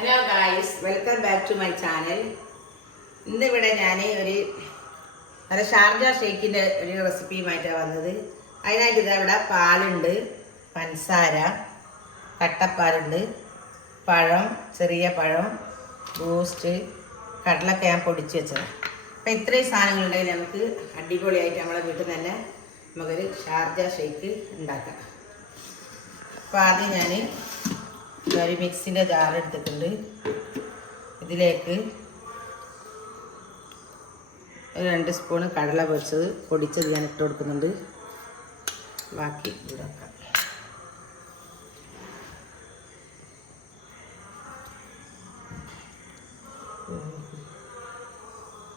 Hello guys, welcome back to my channel. ഇന്നിവിടെ ഞാൻ ഒരു നല്ല ഷാർജ ഷേക്കിൻ്റെ ഒരു റെസിപ്പിയുമായിട്ടാണ് വന്നത്. അതിനായിട്ട് ഇതവിടെ പാലുണ്ട്, പഞ്ചസാര, കട്ടപ്പാലുണ്ട്, പഴം, ചെറിയ പഴം, ബൂസ്റ്റ്, കടലൊക്കെ ഞാൻ പൊടിച്ച് വെച്ചത്. അപ്പം ഇത്രയും സാധനങ്ങളുണ്ടെങ്കിൽ നമുക്ക് അടിപൊളിയായിട്ട് നമ്മളെ വീട്ടിൽ നിന്ന് തന്നെ നമുക്കൊരു ഷാർജ ഷേക്ക് ഉണ്ടാക്കാം. അപ്പോൾ ആദ്യം ഞാൻ ഒരു മിക്സിൻ്റെ ജാർ എടുത്തിട്ടുണ്ട്. ഇതിലേക്ക് ഒരു 2 സ്പൂണ് കടല പൊടിച്ചത് ഞാൻ ഇട്ട് കൊടുക്കുന്നുണ്ട്. ബാക്കി ഇതാക്കാം.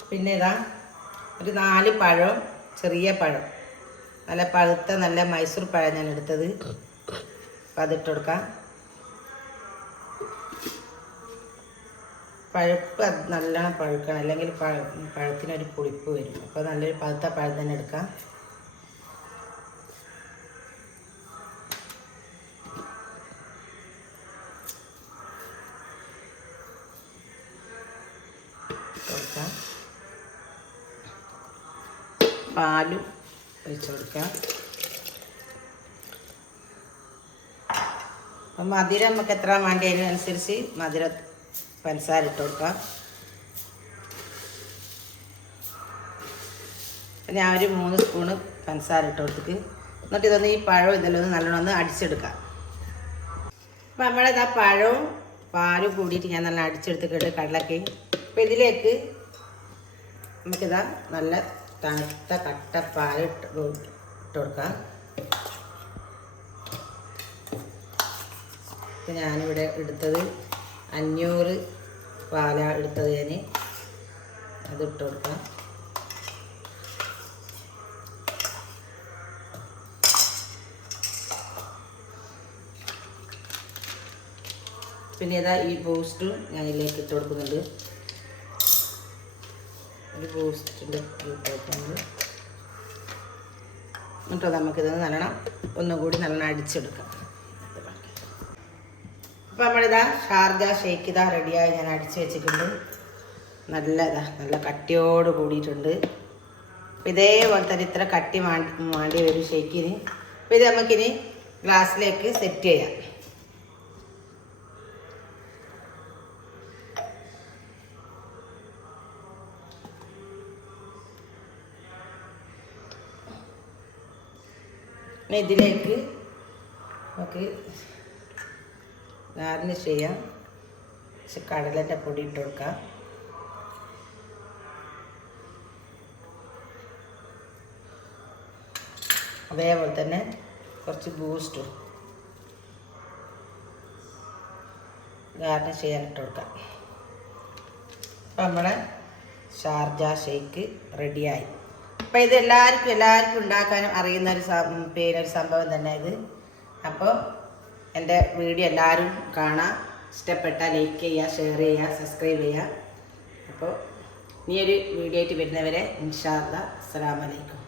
പിന്നെ ഇതാ ഒരു 4 പഴം, ചെറിയ പഴം, നല്ല പഴുത്ത നല്ല മൈസൂർ പഴം ഞാൻ എടുത്തത്. അപ്പം അതിട്ട് കൊടുക്കാം. പഴുപ്പ് നല്ലോണം പഴുക്കണം, അല്ലെങ്കിൽ പഴത്തിനൊരു പുളിപ്പ് വരും. അപ്പോൾ നല്ലൊരു പഴുത്ത പഴം തന്നെ എടുക്കാം. കൊടുക്കാം. പാലും ഒഴിച്ചു കൊടുക്കാം. അപ്പം മധുരം നമുക്ക് എത്ര വേണ്ടി അതിനനുസരിച്ച് മധുരം പഞ്ചസാര ഇട്ട് കൊടുക്കാം. ഞാൻ ഒരു 3 സ്പൂണ് പഞ്ചസാര ഇട്ട് കൊടുത്തിട്ട് എന്നിട്ട് ഇതൊന്ന് ഈ പഴവും ഇതെല്ലാം ഒന്ന് നല്ലോണം ഒന്ന് അടിച്ചെടുക്കാം. അപ്പം നമ്മളിതാ പഴവും പാലും കൂടിയിട്ട് ഞാൻ നല്ല അടിച്ചെടുത്തിട്ട് കടലൊക്കെ. അപ്പം ഇതിലേക്ക് നമുക്കിതാ നല്ല തണുത്ത കട്ടപ്പാൽ ഇട്ട് കൊടുക്കാം. ഇപ്പം ഞാനിവിടെ എടുത്തത് 500 പാല എടുത്തത്. ഞാൻ അതിട്ട് കൊടുക്കാം. പിന്നെ ഇതാ ഈ ബൂസ്റ്റും ഞാൻ ഇതിലേക്ക് ഇട്ട് കൊടുക്കുന്നുണ്ട്. ഒരു ബൂസ്റ്റിൻ്റെ ഇട്ട് കൊടുക്കുന്നുണ്ട്. എന്നിട്ട് നമുക്കിത് നല്ലോണം ഒന്നും കൂടി നല്ലോണം അടിച്ചെടുക്കാം. അപ്പോൾ നമ്മളിതാ ഷാർജ ഷേക്ക് ഇതാ റെഡിയായി ഞാൻ അടിച്ച് വെച്ചിട്ടുണ്ട്. നല്ല കട്ടിയോട് കൂടിയിട്ടുണ്ട്. അപ്പോൾ ഇതേപോലെ തന്നെ ഇത്ര കട്ടി വേണ്ടി വരും ഷേക്കിന്. അപ്പോൾ ഇത് നമുക്കിനി ഗ്ലാസ്സിലേക്ക് സെറ്റ് ചെയ്യാം. ഇതിലേക്ക് നമുക്ക് ഗാർണിഷ് ചെയ്യാം. കടലൻ്റെ പൊടി ഇട്ട് കൊടുക്കാം. അതേപോലെ തന്നെ കുറച്ച് ബൂസ്റ്റും ഗാർണിഷ് ചെയ്യാൻ ഇട്ട് കൊടുക്കാം. അപ്പം നമ്മുടെ ഷാർജ ഷേക്ക് റെഡിയായി. അപ്പം ഇത് എല്ലാവർക്കും ഉണ്ടാക്കാനും അറിയുന്ന ഒരു സംഭവം തന്നെ ഇത്. അപ്പോൾ എൻ്റെ വീഡിയോ എല്ലാവരും കാണാം. ഇഷ്ടപ്പെട്ടാൽ ലൈക്ക് ചെയ്യുക, ഷെയർ ചെയ്യുക, സബ്സ്ക്രൈബ് ചെയ്യുക. അപ്പോൾ ഇനിയൊരു വീഡിയോ ആയിട്ട് വരുന്നവരെ ഇൻഷാ അല്ലാഹ് അസ്സലാമു അലൈക്കും.